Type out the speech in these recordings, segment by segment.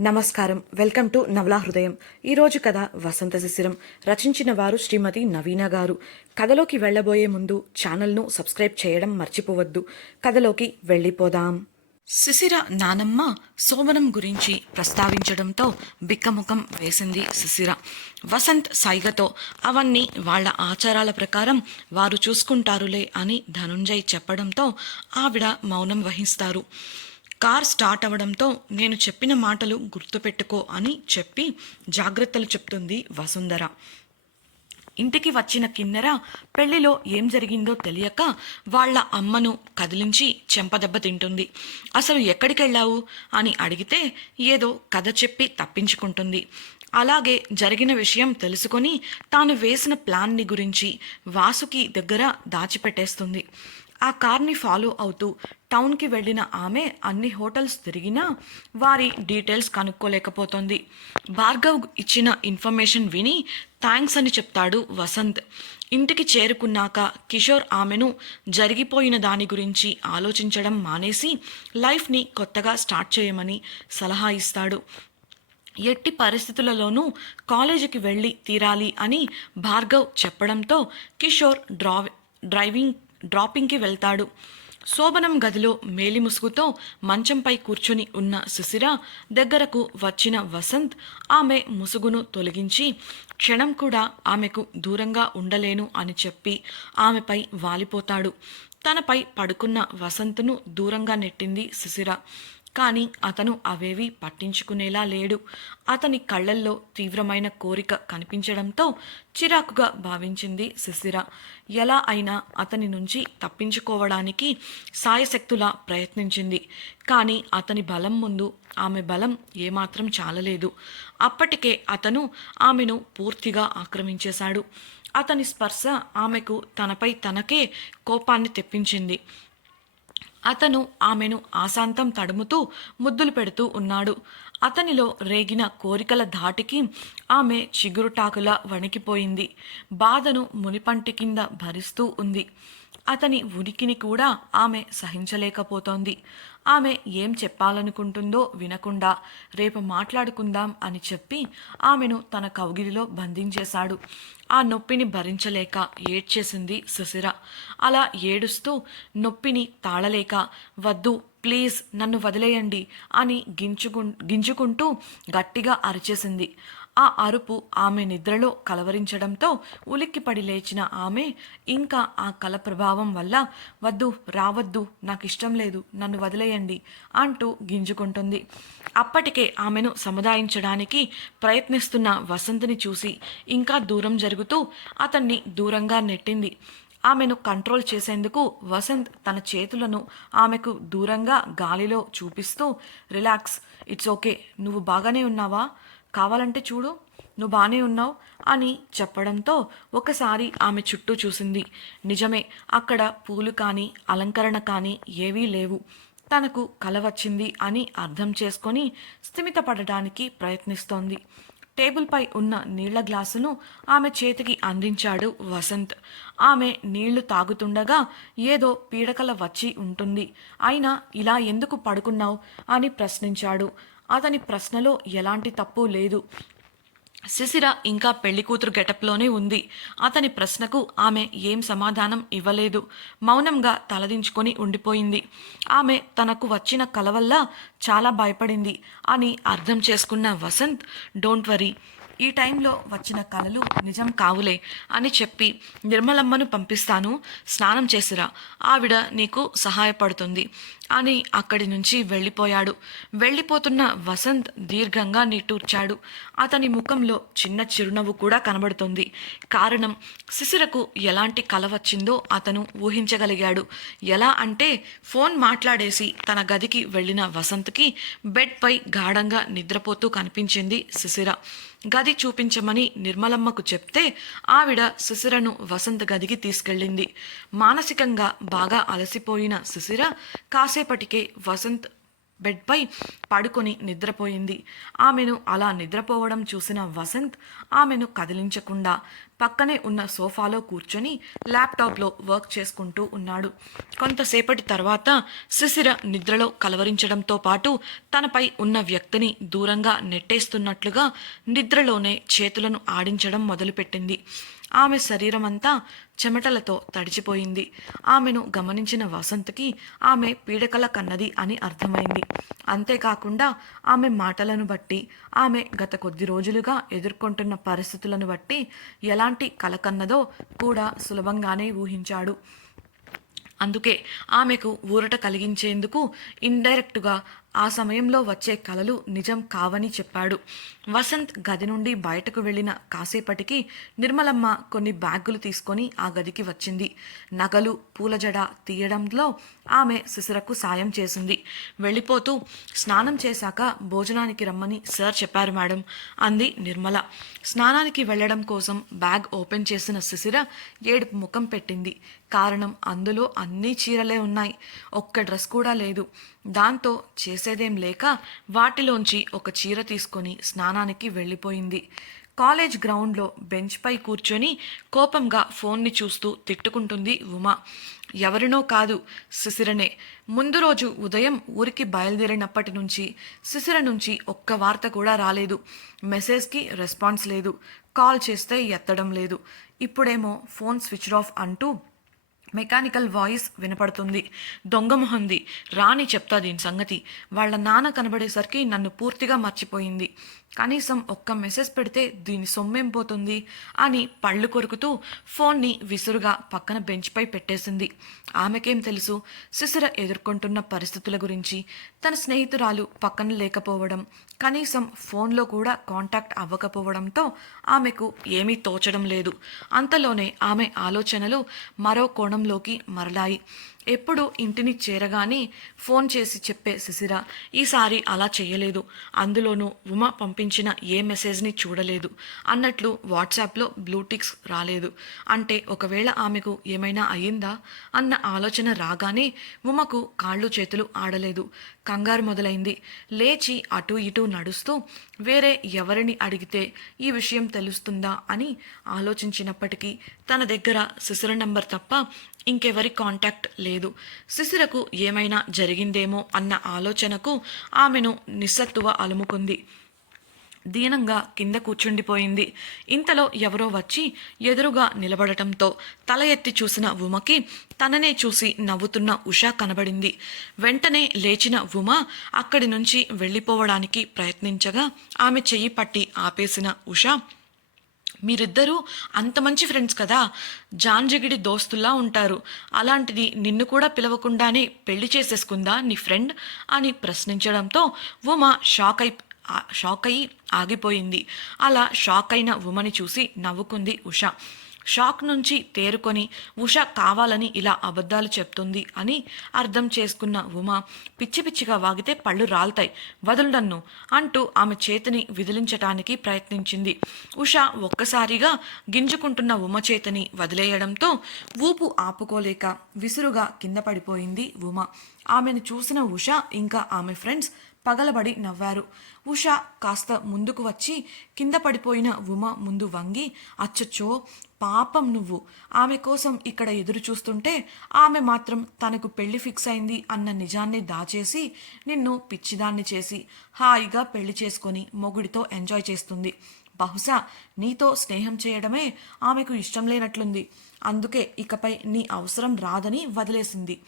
నమస్కారం. Welcome to నవలా హృదయం. ఈరోజు కథ వసంత శిశిరం. రచించిన వారు శ్రీమతి నవీన గారు. కథలోకి వెళ్ళబోయే ముందు ఛానల్ను సబ్స్క్రైబ్ చేయడం మర్చిపోవద్దు. కథలోకి వెళ్ళిపోదాం. శిశిర నానమ్మ శోభనం గురించి ప్రస్తావించడంతో బిక్కముఖం వేసింది శిశిర. వసంత్ సైగతో అవన్నీ వాళ్ల ఆచారాల ప్రకారం వారు చూసుకుంటారులే అని ధనుంజయ్ చెప్పడంతో ఆవిడ మౌనం వహిస్తారు. కార్ స్టార్ట్ అవడంతో నేను చెప్పిన మాటలు గుర్తుపెట్టుకో అని చెప్పి జాగ్రత్తలు చెప్తుంది వసుంధర. ఇంటికి వచ్చిన కిన్నెర పెళ్లిలో ఏం జరిగిందో తెలియక వాళ్ల అమ్మను కదిలించి చెంపదెబ్బ తింటుంది. అసలు ఎక్కడికెళ్ళావు అని అడిగితే ఏదో కథ చెప్పి తప్పించుకుంటుంది. అలాగే జరిగిన విషయం తెలుసుకొని తాను వేసిన ప్లాన్ని గురించి వాసుకి దగ్గర దాచిపెట్టేస్తుంది. ఆ కార్ని ఫాలో అవుతూ టౌన్కి వెళ్ళిన ఆమె అన్ని హోటల్స్ తిరిగినా వారి డీటెయిల్స్ కనుక్కోలేకపోతుంది. భార్గవ్ ఇచ్చిన ఇన్ఫర్మేషన్ విని థ్యాంక్స్ అని చెప్తాడు వసంత్. ఇంటికి చేరుకున్నాక కిషోర్ ఆమెను జరిగిపోయిన దాని గురించి ఆలోచించడం మానేసి లైఫ్ని కొత్తగా స్టార్ట్ చేయమని సలహా ఇస్తాడు. ఎట్టి పరిస్థితులలోనూ కాలేజీకి వెళ్ళి తీరాలి అని భార్గవ్ చెప్పడంతో కిషోర్ డ్రాపింగ్కి వెళ్తాడు. శోభనం గదిలో మేలి ముసుగుతో మంచంపై కూర్చుని ఉన్న శిశిర దగ్గరకు వచ్చిన వసంత్ ఆమె ముసుగును తొలగించి క్షణం కూడా ఆమెకు దూరంగా ఉండలేను అని చెప్పి ఆమెపై వాలిపోతాడు. తనపై పడుకున్న వసంత్ను దూరంగా నెట్టింది శిశిర. కానీ అతను అవేవి పట్టించుకునేలా లేడు. అతని కళ్ళల్లో తీవ్రమైన కోరిక కనిపించడంతో చిరాకుగా భావించింది శిశిర. ఎలా అయినా అతని నుంచి తప్పించుకోవడానికి సాయశక్తులా ప్రయత్నించింది. కానీ అతని బలం ముందు ఆమె బలం ఏమాత్రం చాలలేదు. అప్పటికే అతను ఆమెను పూర్తిగా ఆక్రమించేశాడు. అతని స్పర్శ ఆమెకు తనపై తనకే కోపాన్ని తెప్పించింది. అతను ఆమెను ఆశాంతం తడుముతూ ముద్దులు పెడుతూ ఉన్నాడు. అతనిలో రేగిన కోరికల ధాటికి ఆమె చిగురుటాకులా వణికిపోయింది. బాధను మునిపంటి కింద భరిస్తూ ఉంది. అతని ఉనికిని కూడా ఆమె సహించలేకపోతోంది. ఆమె ఏం చెప్పాలనుకుంటుందో వినకుండా రేపు మాట్లాడుకుందాం అని చెప్పి ఆమెను తన కౌగిలిలో బంధించేశాడు. ఆ నొప్పిని భరించలేక ఏడ్చేసింది శిశిర. అలా ఏడుస్తూ నొప్పిని తాళలేక వద్దు ప్లీజ్ నన్ను వదిలేయండి అని గింజుకుంటూ గట్టిగా అరిచేసింది. ఆ అరుపు ఆమె నిద్రలో కలవరించడంతో ఉలిక్కిపడి లేచిన ఆమె ఇంకా ఆ కల ప్రభావం వల్ల వద్దు రావద్దు నాకిష్టం లేదు నన్ను వదిలేయండి అంటూ గింజుకుంటుంది. అప్పటికే ఆమెను సముదాయించడానికి ప్రయత్నిస్తున్న వసంత్ని చూసి ఇంకా దూరం జరుగుతూ అతన్ని దూరంగా నెట్టింది. ఆమెను కంట్రోల్ చేసేందుకు వసంత్ తన చేతులను ఆమెకు దూరంగా గాలిలో చూపిస్తూ రిలాక్స్, ఇట్స్ ఓకే, నువ్వు బాగానే ఉన్నావా, కావాలంటే చూడు నువ్వు బాగానే ఉన్నావు అని చెప్పడంతో ఒకసారి ఆమె చుట్టూ చూసింది. నిజమే, అక్కడ పూలు కానీ అలంకరణ కానీ ఏవీ లేవు. తనకు కల వచ్చింది అని అర్థం చేసుకొని స్థిమితపడడానికి ప్రయత్నిస్తోంది. టేబుల్పై ఉన్న నీళ్ల గ్లాసును ఆమె చేతికి అందించాడు వసంత్. ఆమె నీళ్లు తాగుతుండగా ఏదో పీడకల వచ్చి ఉంటుంది, అయినా ఇలా ఎందుకు పడుకున్నావు అని ప్రశ్నించాడు. అతని ప్రశ్నలో ఎలాంటి తప్పు లేదు. శిశిర ఇంకా పెళ్లికూతురు గెటప్లోనే ఉంది. అతని ప్రశ్నకు ఆమె ఏం సమాధానం ఇవ్వలేదు. మౌనంగా తలదించుకొని ఉండిపోయింది. ఆమె తనకు వచ్చిన కల వల్ల చాలా భయపడింది అని అర్థం చేసుకున్న వసంత్ డోంట్ వరీ, ఈ టైంలో వచ్చిన కలలు నిజం కావులే అని చెప్పి నిర్మలమ్మను పంపిస్తాను, స్నానం చేసిరా, ఆవిడ నీకు సహాయపడుతుంది అని అక్కడి నుంచి వెళ్ళిపోయాడు. వెళ్ళిపోతున్న వసంత్ దీర్ఘంగా నిట్టూర్చాడు. అతని ముఖంలో చిన్న చిరునవ్వు కూడా కనబడుతుంది. కారణం శిశిరకు ఎలాంటి కల వచ్చిందో అతను ఊహించగలిగాడు. ఎలా అంటే ఫోన్ మాట్లాడేసి తన గదికి వెళ్ళిన వసంత్కి బెడ్పై గాఢంగా నిద్రపోతూ కనిపించింది శిశిర. గది చూపించమని నిర్మలమ్మకు చెప్తే ఆవిడ శిశిరను వసంత్ గదికి తీసుకెళ్ళింది. మానసికంగా బాగా అలసిపోయిన శిశిర కాసేపటికే వసంత్ బెడ్పై పడుకొని నిద్రపోయింది. ఆమెను అలా నిద్రపోవడం చూసిన వసంత్ ఆమెను కదిలించకుండా పక్కనే ఉన్న సోఫాలో కూర్చొని ల్యాప్టాప్లో వర్క్ చేసుకుంటూ ఉన్నాడు. కొంతసేపటి తర్వాత శిశిర నిద్రలో కలవరించడంతో పాటు తనపై ఉన్న వ్యక్తిని దూరంగా నెట్టేస్తున్నట్లుగా నిద్రలోనే చేతులను ఆడించడం మొదలుపెట్టింది. ఆమె శరీరమంతా చెమటలతో తడిచిపోయింది. ఆమెను గమనించిన వసంత్కి ఆమె పీడకల కన్నది అని అర్థమైంది. అంతేకాకుండా ఆమె మాటలను బట్టి, ఆమె గత కొద్ది రోజులుగా ఎదుర్కొంటున్న పరిస్థితులను బట్టి ఎలాంటి కల కన్నదో కూడా సులభంగానే ఊహించాడు. అందుకే ఆమెకు ఊరట కలిగించేందుకు ఇండైరెక్టుగా ఆ సమయంలో వచ్చే కలలు నిజం కావని చెప్పాడు. వసంత్ గది నుండి బయటకు వెళ్ళిన కాసేపటికి నిర్మలమ్మ కొన్ని బ్యాగులు తీసుకొని ఆ గదికి వచ్చింది. నగలు, పూలజడ తీయడంలో ఆమె శిశిరకు సాయం చేసింది. వెళ్ళిపోతూ స్నానం చేశాక భోజనానికి రమ్మని సార్ చెప్పారు మేడం అంది నిర్మల. స్నానానికి వెళ్ళడం కోసం బ్యాగ్ ఓపెన్ చేసిన శిశిర ఏడుపు ముఖం పెట్టింది. కారణం అందులో అన్నీ చీరలే ఉన్నాయి. ఒక్క డ్రెస్ కూడా లేదు. దాంతో చేసేదేం లేక వాటిలోంచి ఒక చీర తీసుకొని స్నానానికి వెళ్ళిపోయింది. కాలేజ్ గ్రౌండ్లో బెంచ్పై కూర్చొని కోపంగా ఫోన్ని చూస్తూ తిట్టుకుంటుంది ఉమా. ఎవరినో కాదు, శిశిరనే. ముందు రోజు ఉదయం ఊరికి బయలుదేరినప్పటి నుంచి శిశిర నుంచి ఒక్క వార్త కూడా రాలేదు. మెసేజ్కి రెస్పాన్స్ లేదు. కాల్ చేస్తే ఎత్తడం లేదు. ఇప్పుడేమో ఫోన్ స్విచ్ ఆఫ్ అంటూ మెకానికల్ వాయిస్ వినపడుతుంది. దొంగమొహంది, రాని చెప్తా దీని సంగతి. వాళ్ళ నాన్న కనబడేసరికి నన్ను పూర్తిగా మర్చిపోయింది. కనీసం ఒక్క మెసేజ్ పెడితే దీని సొమ్మేం పోతుంది అని పళ్ళు కొరుకుతూ ఫోన్ని విసురుగా పక్కన బెంచ్పై పెట్టేసింది. ఆమెకేం తెలుసు శిశిర ఎదుర్కొంటున్న పరిస్థితుల గురించి? తన స్నేహితురాలు పక్కన లేకపోవడం, కనీసం ఫోన్లో కూడా కాంటాక్ట్ అవ్వకపోవడంతో ఆమెకు ఏమీ తోచడం లేదు. అంతలోనే ఆమె ఆలోచనలు మరో కోణంలోకి మరలాయి. ఎప్పుడు ఇంటిని చేరగానే ఫోన్ చేసి చెప్పే శిశిర ఈసారి అలా చేయలేదు. అందులోనూ ఉమ పంపించిన ఏ మెసేజ్ని చూడలేదు. అన్నట్లు వాట్సాప్లో బ్లూటిక్స్ రాలేదు. అంటే ఒకవేళ ఆమెకు ఏమైనా అయ్యిందా అన్న ఆలోచన రాగానే ఉమకు కాళ్ళు చేతులు ఆడలేదు. కంగారు మొదలైంది. లేచి అటూ ఇటూ నడుస్తూ వేరే ఎవరిని అడిగితే ఈ విషయం తెలుస్తుందా అని ఆలోచించినప్పటికీ తన దగ్గర శిశిర నంబర్ తప్ప ఇంకెవరి కాంటాక్ట్ లేదు. శిశిరకు ఏమైనా జరిగిందేమో అన్న ఆలోచనకు ఆమెను నిస్సత్తువ అలుముకుంది. దీనంగా కింద కూర్చుండిపోయింది. ఇంతలో ఎవరో వచ్చి ఎదురుగా నిలబడటంతో తల ఎత్తి చూసిన ఉమకి తననే చూసి నవ్వుతున్న ఉష కనబడింది. వెంటనే లేచిన ఉమ అక్కడి నుంచి వెళ్ళిపోవడానికి ప్రయత్నించగా ఆమె చెయ్యి పట్టి ఆపేసిన ఉష, మీరిద్దరూ అంత మంచి ఫ్రెండ్స్ కదా, జాన్జిగిడి దోస్తుల్లా ఉంటారు. అలాంటిది నిన్ను కూడా పిలవకుండానే పెళ్లి చేసేసుకుందా నీ ఫ్రెండ్ అని ప్రశ్నించడంతో ఉమ షాక్ అయి ఆగిపోయింది. అలా షాక్ అయిన ఉమని చూసి నవ్వుకుంది ఉష. షాక్ నుంచి తేరుకొని ఉష కావాలని ఇలా అబద్ధాలు చెప్తుంది అని అర్థం చేసుకున్న ఉమ పిచ్చి పిచ్చిగా వాగితే పళ్ళు రాల్తాయి, వదలడన్ను అంటూ ఆమె చేతిని విదిలించటానికి ప్రయత్నించింది. ఉష ఒక్కసారిగా గింజుకుంటున్న ఉమ చేతిని వదిలేయడంతో ఊపు ఆపుకోలేక విసురుగా కింద పడిపోయింది ఉమ. ఆమెను చూసిన ఉష ఇంకా ఆమె ఫ్రెండ్స్ పగలబడి నవ్వారు. ఉష కాస్త ముందుకు వచ్చి కింద పడిపోయిన ఉమ ముందు వంగి, అచ్చచ్చో పాపం నువ్వు, ఆమె కోసం ఇక్కడ ఎదురు చూస్తుంటే ఆమె మాత్రం తనకు పెళ్లి ఫిక్స్ అయింది అన్న నిజాన్ని దాచేసి నిన్ను పిచ్చిదాన్ని చేసి హాయిగా పెళ్లి చేసుకొని మొగుడితో ఎంజాయ్ చేస్తుంది. బహుశా నీతో స్నేహం చేయడమే ఆమెకు ఇష్టం లేనట్లుంది. అందుకే ఇకపై నీ అవసరం రాదని వదిలేసింది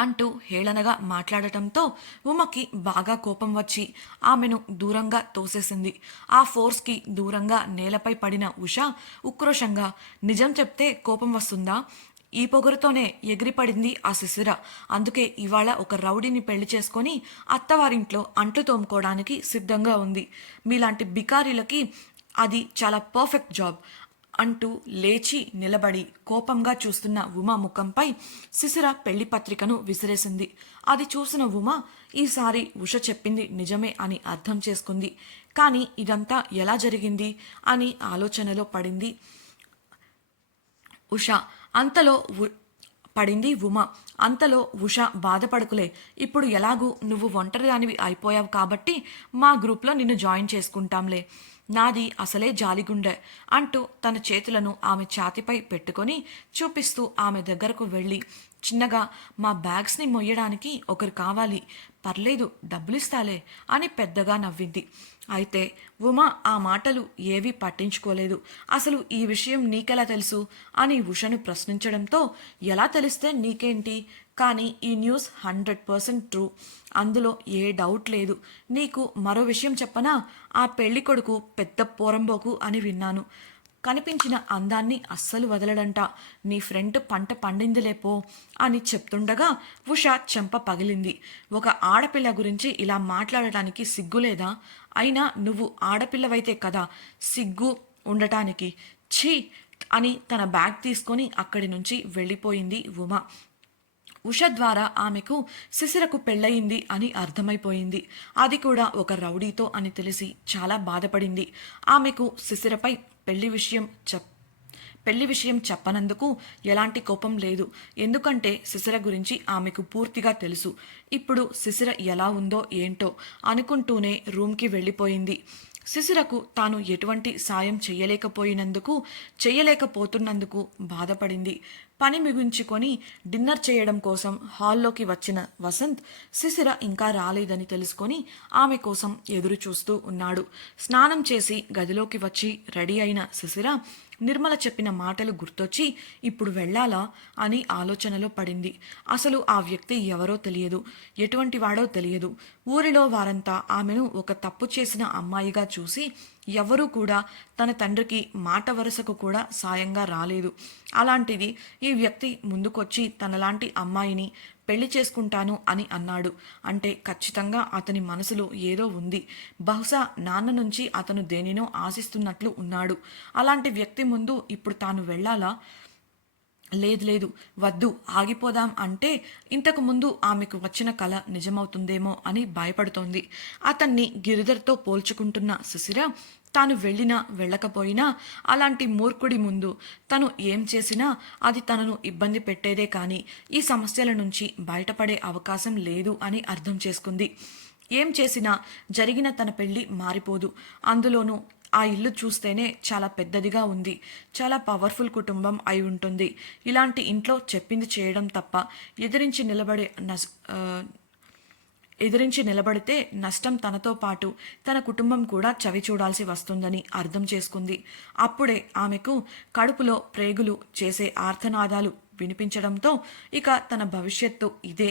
అంటూ హేళనగా మాట్లాడటంతో ఉమకి బాగా కోపం వచ్చి ఆమెను దూరంగా తోసేసింది. ఆ ఫోర్స్కి దూరంగా నేలపై పడిన ఉష ఉక్రోషంగా, నిజం చెప్తే కోపం వస్తుందా? ఈ పొగరుతోనే ఎగిరిపడింది ఆ శిశిర. అందుకే ఇవాళ ఒక రౌడీని పెళ్లి చేసుకొని అత్తవారింట్లో అంట్లు తోముకోవడానికి సిద్ధంగా ఉంది. మీలాంటి బికారీలకి అది చాలా పర్ఫెక్ట్ జాబ్ అంటూ లేచి నిలబడి కోపంగా చూస్తున్న ఉమ ముఖంపై శిశిర పెళ్లి పత్రికను విసిరేసింది. అది చూసిన ఉమ ఈసారి ఉష చెప్పింది నిజమే అని అర్థం చేసుకుంది. కానీ ఇదంతా ఎలా జరిగింది అని ఆలోచనలో పడింది ఉష. అంతలో పడింది ఉమ. అంతలో ఉష బాధపడుకులే, ఇప్పుడు ఎలాగూ నువ్వు ఒంటరిదానివి అయిపోయావు కాబట్టి మా గ్రూప్లో నిన్ను జాయిన్ చేసుకుంటాంలే. నాది అసలే జాలిగుండె అంటూ తన చేతులను ఆమె ఛాతిపై పెట్టుకొని చూపిస్తూ ఆమె దగ్గరకు వెళ్ళి చిన్నగా, మా బ్యాగ్స్ని మొయ్యడానికి ఒకరు కావాలి, పర్లేదు డబ్బులిస్తాలే అని పెద్దగా నవ్వింది. అయితే ఉమ ఆ మాటలు ఏవీ పట్టించుకోలేదు. అసలు ఈ విషయం నీకెలా తెలుసు అని ఉషను ప్రశ్నించడంతో, ఎలా తెలిస్తే నీకేంటి, కానీ ఈ న్యూస్ 100% ట్రూ, అందులో ఏ డౌట్ లేదు. నీకు మరో విషయం చెప్పనా, ఆ పెళ్లి కొడుకు పెద్ద పోరంబోకు అని విన్నాను. కనిపించిన అందాన్ని అస్సలు వదలడంట. నీ ఫ్రెండ్ పంట పండిందిలేపో అని చెప్తుండగా ఉష చెంప పగిలింది. ఒక ఆడపిల్ల గురించి ఇలా మాట్లాడటానికి సిగ్గులేదా? అయినా నువ్వు ఆడపిల్లవైతే కదా సిగ్గు ఉండటానికి. ఛీ అని తన బ్యాగ్ తీసుకొని అక్కడి నుంచి వెళ్ళిపోయింది ఉమ. ఉష ద్వారా ఆమెకు శిశిరకు పెళ్ళయింది అని అర్థమైపోయింది. అది కూడా ఒక రౌడీతో అని తెలిసి చాలా బాధపడింది. ఆమెకు శిశిరపై పెళ్లి విషయం చెప్పనందుకు ఎలాంటి కోపం లేదు. ఎందుకంటే శిశిర గురించి ఆమెకు పూర్తిగా తెలుసు. ఇప్పుడు శిశిర ఎలా ఉందో ఏంటో అనుకుంటూనే రూమ్కి వెళ్ళిపోయింది. శిశిరకు తాను ఎటువంటి సాయం చేయలేకపోతున్నందుకు బాధపడింది. పని ముగించుకొని డిన్నర్ చేయడం కోసం హాల్లోకి వచ్చిన వసంత్ శిశిర ఇంకా రాలేదని తెలుసుకొని ఆమె కోసం ఎదురు చూస్తూ ఉన్నాడు. స్నానం చేసి గదిలోకి వచ్చి రెడీ అయిన శిశిర నిర్మల చెప్పిన మాటలు గుర్తొచ్చి ఇప్పుడు వెళ్ళాలా అని ఆలోచనలో పడింది. అసలు ఆ వ్యక్తి ఎవరో తెలియదు, ఎటువంటి వాడో తెలియదు. ఊరిలో వారంతా ఆమెను ఒక తప్పు చేసిన అమ్మాయిగా చూసి ఎవరూ కూడా తన తండ్రికి మాట వరుసకు కూడా సాయంగా రాలేదు. అలాంటిది ఈ వ్యక్తి ముందుకొచ్చి తనలాంటి అమ్మాయిని పెళ్లి చేసుకుంటాను అని అన్నాడు అంటే ఖచ్చితంగా అతని మనసులో ఏదో ఉంది. బహుశా నాన్న నుంచి అతను దేనినో ఆశిస్తున్నట్లు ఉన్నాడు. అలాంటి వ్యక్తి ముందు ఇప్పుడు తాను వెళ్ళాలా? లేదు లేదు, వద్దు, ఆగిపోదాం అంటే ఇంతకు ముందు ఆమెకు వచ్చిన కల నిజమవుతుందేమో అని భయపడుతోంది. అతన్ని గిరిధర్తో పోల్చుకుంటున్న శిశిర తాను వెళ్ళినా వెళ్ళకపోయినా అలాంటి మూర్ఖుడి ముందు తను ఏం చేసినా అది తనను ఇబ్బంది పెట్టేదే కానీ ఈ సమస్యల నుంచి బయటపడే అవకాశం లేదు అని అర్థం చేసుకుంది. ఏం చేసినా జరిగిన తన పెళ్లి మారిపోదు. అందులోనూ ఆ ఇల్లు చూస్తేనే చాలా పెద్దదిగా ఉంది. చాలా పవర్ఫుల్ కుటుంబం అయి ఉంటుంది. ఇలాంటి ఇంట్లో చెప్పింది చేయడం తప్ప ఎదిరించి నిలబడితే నష్టం తనతో పాటు తన కుటుంబం కూడా చవి చూడాల్సి వస్తుందని అర్థం చేసుకుంది. అప్పుడే ఆమెకు కడుపులో ప్రేగులు చేసే ఆర్తనాదాలు వినిపించడంతో ఇక తన భవిష్యత్తు ఇదే,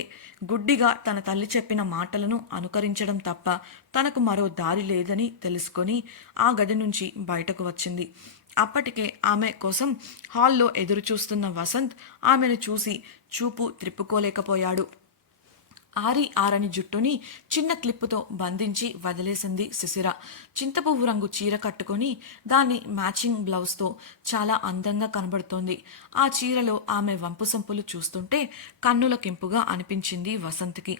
గుడ్డిగా తన తల్లి చెప్పిన మాటలను అనుకరించడం తప్ప తనకు మరో దారి లేదని తెలుసుకొని ఆ గది నుంచి బయటకు వచ్చింది. అప్పటికే ఆమె కోసం హాల్లో ఎదురు చూస్తున్న వసంత్ ఆమెను చూసి చూపు త్రిప్పుకోలేకపోయాడు. ఆరని జుట్టుని చిన్న క్లిప్పుతో బంధించి వదిలేసింది శిశిర. చింతపువ్వు రంగు చీర కట్టుకొని దాన్ని మ్యాచింగ్ బ్లౌజ్తో చాలా అందంగా కనబడుతోంది. ఆ చీరలో ఆమె వంపు సంపులు చూస్తుంటే కన్నులకింపుగా అనిపించింది వసంత్కి.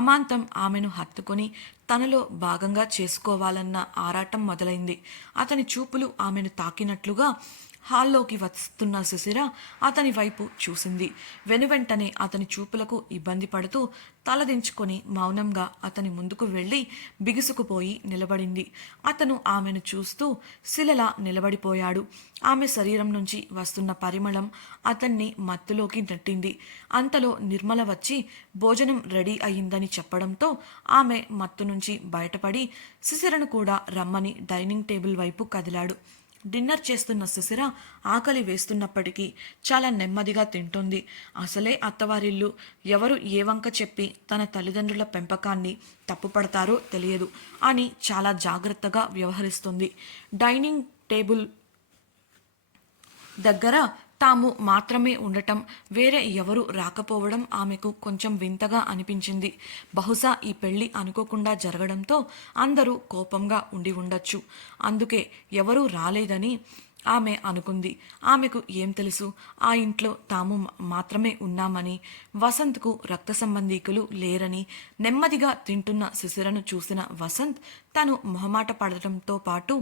అమాంతం ఆమెను హత్తుకొని తనలో భాగంగా చేసుకోవాలన్న ఆరాటం మొదలైంది. అతని చూపులు ఆమెను తాకినట్లుగా హాల్లోకి వస్తున్న శిశిర అతని వైపు చూసింది. వెనువెంటనే అతని చూపులకు ఇబ్బంది పడుతూ తలదించుకొని మౌనంగా అతని ముందుకు వెళ్ళి బిగుసుకుపోయి నిలబడింది. అతను ఆమెను చూస్తూ శిలలా నిలబడిపోయాడు. ఆమె శరీరం నుంచి వస్తున్న పరిమళం అతన్ని మత్తులోకి నెట్టింది. అంతలో నిర్మల వచ్చి భోజనం రెడీ అయిందని చెప్పడంతో ఆమె మత్తు నుంచి బయటపడి శిశిరను కూడా రమ్మని డైనింగ్ టేబుల్ వైపు కదిలాడు. డిన్నర్ చేస్తున్న శిశిర ఆకలి వేస్తున్నప్పటికీ చాలా నెమ్మదిగా తింటోంది. అసలే అత్తవారిల్లు, ఎవరు ఏ వంక చెప్పి తన తల్లిదండ్రుల పెంపకాన్ని తప్పుపడతారో తెలియదు అని చాలా జాగ్రత్తగా వ్యవహరిస్తుంది. డైనింగ్ టేబుల్ దగ్గర తాము మాత్రమే ఉండటం, వేరే ఎవరు రాకపోవడం ఆమెకు కొంచెం వింతగా అనిపించింది. బహుశా ఈ పెళ్లి అనుకోకుండా జరగడంతో అందరూ కోపంగా ఉండి ఉండొచ్చు. అందుకే ఎవరూ రాలేదని ఆమె అనుకుంది. ఆమెకు ఏం తెలుసు, ఆ ఇంట్లో తాము మాత్రమే ఉన్నామని, వసంత్కు రక్త సంబంధీకులు లేరని. నెమ్మదిగా తింటున్న శిశిరను చూసిన వసంత్ తను మొహమాట పడటంతో పాటు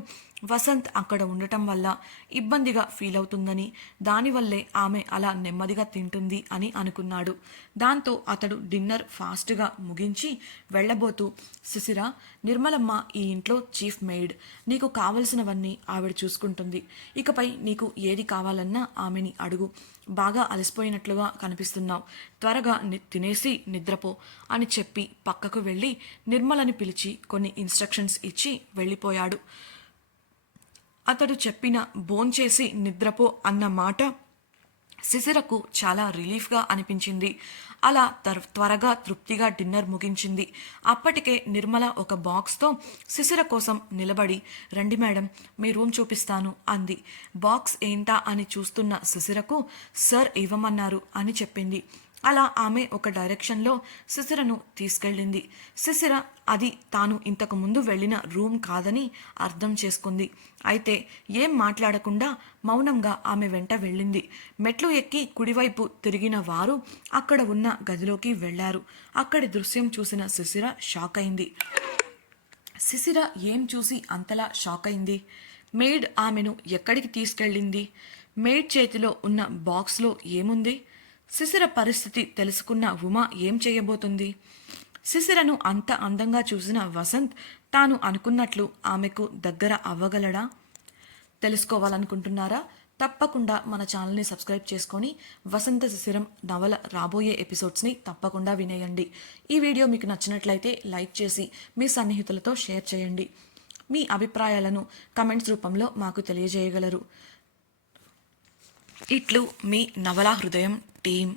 వసంత్ అక్కడ ఉండటం వల్ల ఇబ్బందిగా ఫీల్ అవుతుందని, దానివల్లే ఆమె అలా నెమ్మదిగా తింటుంది అని అనుకున్నాడు. దాంతో అతడు డిన్నర్ ఫాస్ట్గా ముగించి వెళ్ళబోతూ, శిశిర, నిర్మలమ్మ ఈ ఇంట్లో చీఫ్ మెయిడ్. నీకు కావలసినవన్నీ ఆవిడ చూసుకుంటుంది. ఇకపై నీకు ఏది కావాలన్నా ఆమెని అడుగు. బాగా అలసిపోయినట్లుగా కనిపిస్తున్నావు. త్వరగా తినేసి నిద్రపో అని చెప్పి పక్కకు వెళ్ళి నిర్మలని పిలిచి కొన్ని ఇన్స్ట్రక్షన్స్ ఇచ్చి వెళ్ళిపోయాడు. అతడు చెప్పిన భోంచేసి నిద్రపో అన్న మాట శిశిరకు చాలా రిలీఫ్గా అనిపించింది. అలా త్వరగా తృప్తిగా డిన్నర్ ముగించింది. అప్పటికే నిర్మల ఒక బాక్స్తో శిశిర కోసం నిలబడి, రండి మేడం, మీ రూమ్ చూపిస్తాను అంది. బాక్స్ ఏంటా అని చూస్తున్న శిశిరకు సార్ ఇవ్వమన్నారు అని చెప్పింది. అలా ఆమె ఒక డైరెక్షన్లో శిశిరను తీసుకెళ్ళింది. శిశిర అది తాను ఇంతకు ముందు వెళ్ళిన రూమ్ కాదని అర్థం చేసుకుంది. అయితే ఏం మాట్లాడకుండా మౌనంగా ఆమె వెంట వెళ్ళింది. మెట్లు ఎక్కి కుడివైపు తిరిగిన వారు అక్కడ ఉన్న గదిలోకి వెళ్లారు. అక్కడి దృశ్యం చూసిన శిశిర షాక్ అయింది. శిశిర ఏం చూసి అంతలా షాక్ అయింది? మెయిడ్ ఆమెను ఎక్కడికి తీసుకెళ్ళింది? మెయిడ్ చేతిలో ఉన్న బాక్స్లో ఏముంది? శిశిర పరిస్థితి తెలుసుకున్న ఉమా ఏం చేయబోతుంది? శిశిరను అంత అందంగా చూసిన వసంత్ తాను అనుకున్నట్లు ఆమెకు దగ్గర అవ్వగలడా? తెలుసుకోవాలనుకుంటున్నారా? తప్పకుండా మన ఛానల్ని సబ్స్క్రైబ్ చేసుకొని వసంత శిశిరం నవల రాబోయే ఎపిసోడ్స్ని తప్పకుండా వినేయండి. ఈ వీడియో మీకు నచ్చినట్లయితే లైక్ చేసి మీ సన్నిహితులతో షేర్ చేయండి. మీ అభిప్రాయాలను కమెంట్స్ రూపంలో మాకు తెలియజేయగలరు. ఇట్లు మీ నవలా హృదయం టీం.